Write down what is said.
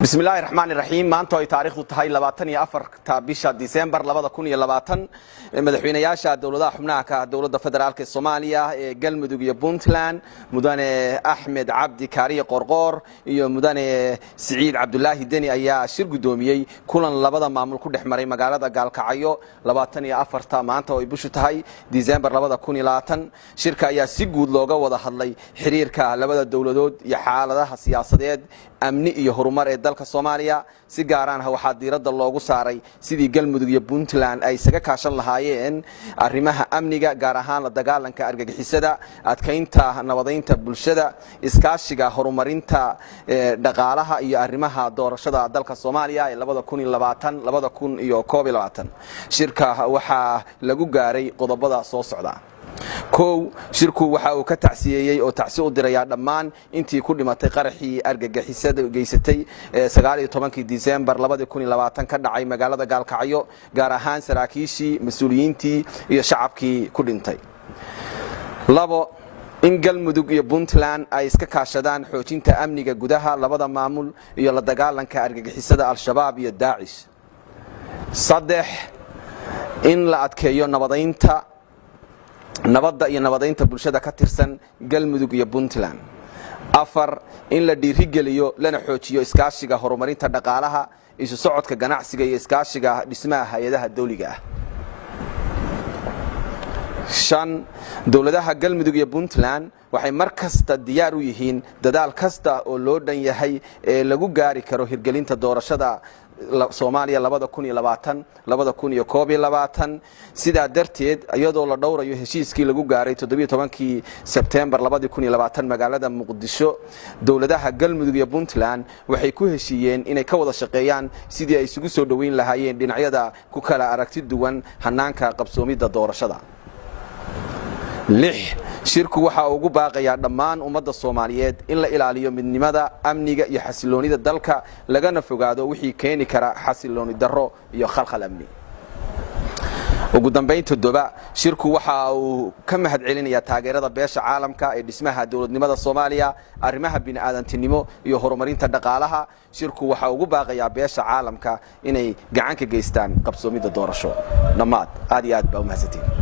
بسم الله الرحمن الرحيم maanta ay taariikhdu tahay 24 bisha December 2020 madaxweynayaasha dawladaha xubnaha ka dawladda federaalka Soomaaliya ee Galmudug iyo Puntland mudane Axmed Cabdi Kaariye Qorqor iyo mudane Siciid Cabdullaahi Deni ayaa shir gudoomiyay kulan labada maamul ku dhexmaray magaalada Gaalkacyo 24 maanta oo ay bishu tahay December 2020 shirka ayaa si guud looga wada hadlay xiriirka labada dawladood iyo xaaladaha siyaasadeed amni iyo horumar ee dalka Soomaaliya si gaar ah waxa diiradda loogu saaray sidii Galmudug iyo Puntland ay isaga kaashan lahaayeen arrimaha amniga gaar ahaan la dagaalanka argagixisada adkeynta nabadeynta bulshada iskaashiga horumarinta dhaqaalaha iyo arrimaha doorashada dalka Soomaaliya ee 2020 shirka waxa lagu gaaray qodobada soo socda كو شركو waxa uu ka tacsiyay oo tacsi u diray dhammaan intii ku dhimatay qaraxii argagixisada geysatay 19 December 2020 ka dhacay magaalada Gaalkacyo gaar ahaan saraakiishii mas'uuliyiintii iyo shacabkii ku dhintay labo in Galmudug iyo Puntland ay iska kaashadaan xoojinta amniga gudaha labada maamul iyo la dagaalanka argagixisada al-shabaab iyo Daesh saddex in la adkeeyo nabadda iyo nabadeynta bulshada ka tirsan Galmudug iyo Puntland afar in la dhiirigeliyo lana xoojiyo iskaashiga horumarinta dhaqaalaha isu socodka ganacsiga iyo iskaashiga dhismaha hay'adaha dawliga ah shan dawladaha Galmudug iyo Puntland waxay markasta diyaar u yihiin dadaal kasta oo loo dhan yahay ee lagu gaari karo hirgelinta doorashada Soomaaliya 2020 sida darteed iyadoo la dhowrayo heshiiskii lagu gaaray 17 September 2020 magaalada Muqdisho dawladaha Galmudug iyo Puntland waxay ku heshiiyeen inay ka wada shaqeeyaan sidii ay isugu soo dhaweyn lahaayeen dhinacyada ku kala aragti duwan hanaanka qabsoomida doorashada lix shirku waxa uu ugu baaqayaa dhammaan ummadda Soomaaliyeed in la ilaaliyo midnimada amniga iyo xasiloonida dalka lagana fogaado wixii keeni kara xasilooni darro iyo khalkhal amni ugu dambeyn todoba shirku waxa uu ka mahad celinayaa taageerada beesha caalamka ee dhismaha dawladnimada Soomaaliya arrimaha bini'aadantinimo iyo horumarinta dhaqaalaha shirku waxa uu ugu baaqayaa beesha caalamka inay gacan ka geystaan qabsoomida doorasho dhamaad aad iyo aad baa u mahadsantiin